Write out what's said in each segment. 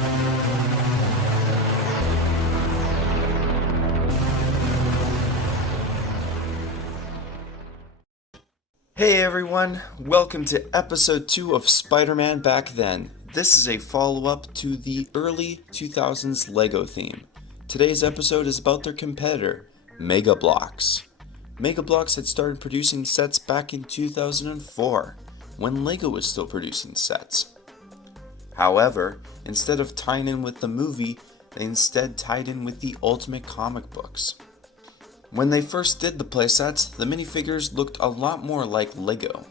Hey everyone, welcome to episode 2 of Spider-Man Back Then. This is a follow-up to the early 2000s LEGO theme. Today's episode is about their competitor, Mega Bloks. Mega Bloks had started producing sets back in 2004, when LEGO was still producing sets. However, instead of tying in with the movie, they instead tied in with the Ultimate comic books. When they first did the playsets, the minifigures looked a lot more like LEGO.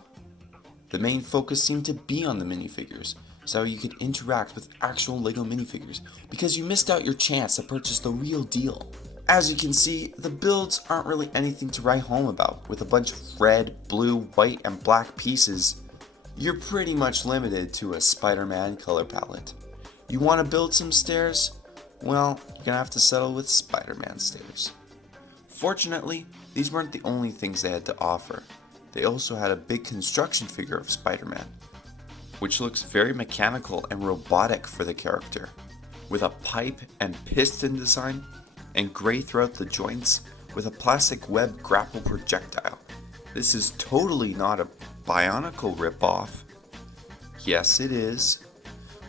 The main focus seemed to be on the minifigures, so you could interact with actual LEGO minifigures, because you missed out your chance to purchase the real deal. As you can see, the builds aren't really anything to write home about. With a bunch of red, blue, white, and black pieces, you're pretty much limited to a Spider-Man color palette. You want to build some stairs? Well, you're gonna have to settle with Spider-Man stairs. Fortunately, these weren't the only things they had to offer. They also had a big construction figure of Spider-Man, which looks very mechanical and robotic for the character, with a pipe and piston design, and gray throughout the joints with a plastic web grapple projectile. This is totally not a Bionicle ripoff. Yes, it is.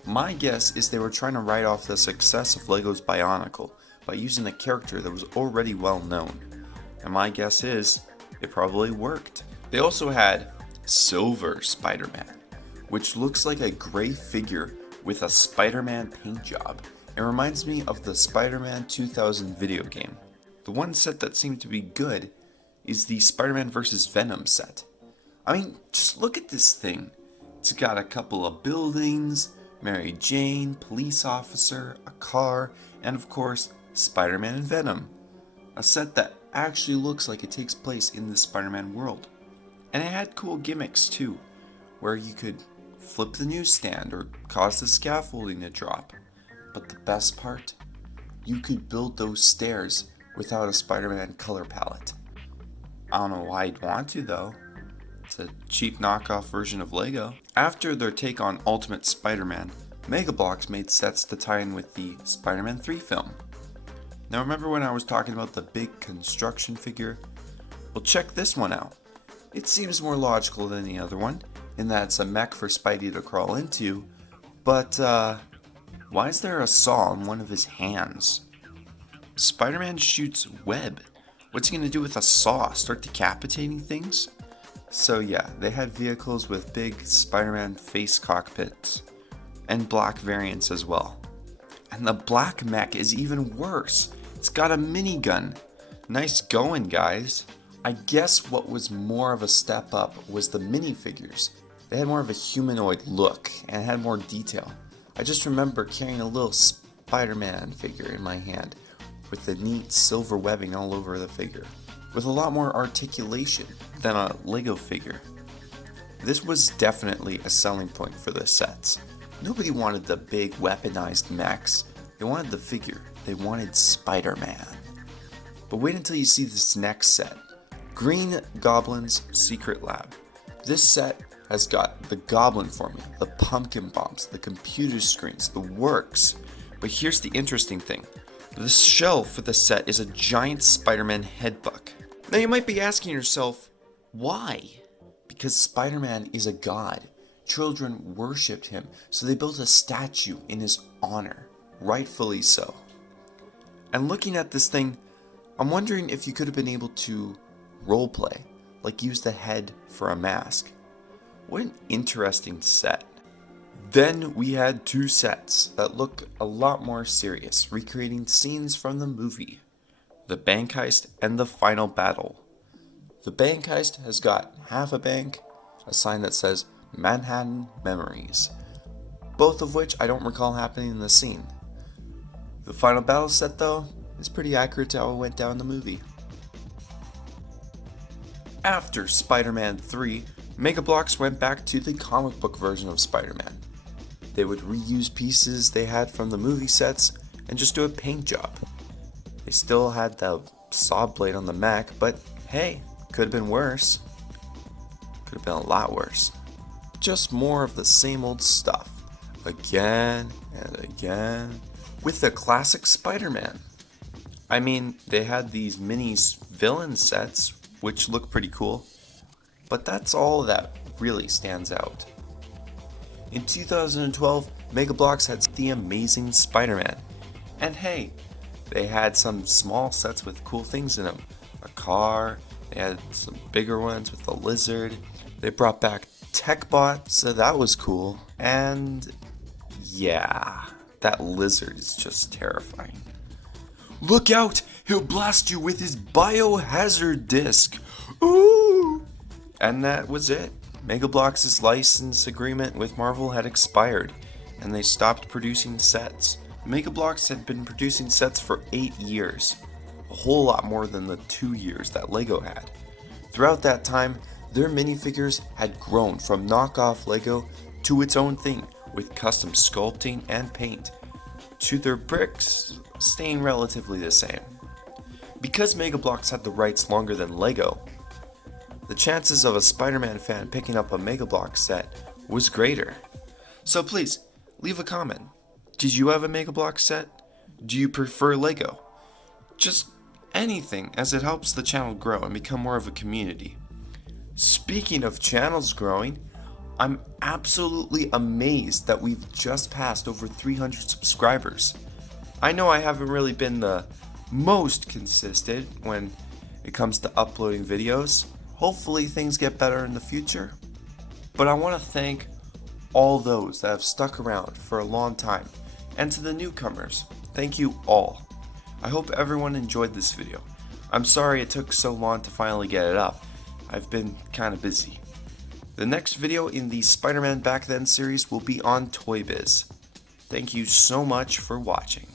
My guess is they were trying to write off the success of LEGO's Bionicle by using a character that was already well known. And my guess is, it probably worked. They also had Silver Spider-Man, which looks like a gray figure with a Spider-Man paint job. It reminds me of the Spider-Man 2000 video game. The one set that seemed to be good is the Spider-Man vs. Venom set. I mean, just look at this thing. It's got a couple of buildings, Mary Jane, police officer, a car, and of course, Spider-Man and Venom. A set that actually looks like it takes place in the Spider-Man world. And it had cool gimmicks too, where you could flip the newsstand or cause the scaffolding to drop. But the best part? You could build those stairs without a Spider-Man color palette. I don't know why you'd want to though. It's a cheap knockoff version of LEGO. After their take on Ultimate Spider-Man, Mega Bloks made sets to tie in with the Spider-Man 3 film. Now remember when I was talking about the big construction figure? Well, check this one out. It seems more logical than the other one, in that it's a mech for Spidey to crawl into, but why is there a saw on one of his hands? Spider-Man shoots web. What's he gonna do with a saw? Start decapitating things? So yeah, they had vehicles with big Spider-Man face cockpits, and black variants as well. And the black mech is even worse. It's got a minigun. Nice going, guys. I guess what was more of a step up was the minifigures. They had more of a humanoid look and had more detail. I just remember carrying a little Spider-Man figure in my hand with the neat silver webbing all over the figure, with a lot more articulation than a LEGO figure. This was definitely a selling point for the sets. Nobody wanted the big weaponized mechs. They wanted the figure. They wanted Spider-Man. But wait until you see this next set. Green Goblin's Secret Lab. This set has got the Goblin formula, the pumpkin bombs, the computer screens, the works. But here's the interesting thing. The shell for the set is a giant Spider-Man headbuck. Now you might be asking yourself, why? Because Spider-Man is a god. Children worshipped him, so they built a statue in his honor. Rightfully so. And looking at this thing, I'm wondering if you could have been able to roleplay, like use the head for a mask. What an interesting set. Then we had two sets that look a lot more serious, recreating scenes from the movie. The bank heist and the final battle. The bank heist has got half a bank, a sign that says Manhattan Memories, both of which I don't recall happening in the scene. The final battle set though is pretty accurate to how it went down in the movie. After Spider-Man 3, Mega Bloks went back to the comic book version of Spider-Man. They would reuse pieces they had from the movie sets and just do a paint job. They still had the saw blade on the mech, but hey, could have been worse. Could have been a lot worse. Just more of the same old stuff. again and again with the classic Spider-Man. I mean, they had these mini villain sets, which look pretty cool, but that's all that really stands out. In 2012, Mega Bloks had the Amazing Spider-Man, and hey, they had some small sets with cool things in them. A car, they had some bigger ones with a lizard, they brought back TechBot, so that was cool, and yeah, that lizard is just terrifying. Look out! He'll blast you with his biohazard disc! Ooh! And that was it. Mega Bloks' license agreement with Marvel had expired, and they stopped producing sets. Mega Bloks had been producing sets for 8 years, a whole lot more than the 2 years that Lego had. Throughout that time, their minifigures had grown from knockoff Lego to its own thing, with custom sculpting and paint, to their bricks staying relatively the same. Because Mega Bloks had the rights longer than Lego, the chances of a Spider-Man fan picking up a Mega Bloks set was greater. So please, leave a comment. Did you have a Mega Bloks set? Do you prefer Lego? Just anything, as it helps the channel grow and become more of a community. Speaking of channels growing, I'm absolutely amazed that we've just passed over 300 subscribers. I know I haven't really been the most consistent when it comes to uploading videos. Hopefully things get better in the future. But I want to thank all those that have stuck around for a long time. And to the newcomers, thank you all. I hope everyone enjoyed this video. I'm sorry it took so long to finally get it up. I've been kind of busy. The next video in the Spider-Man Back Then series will be on Toy Biz. Thank you so much for watching.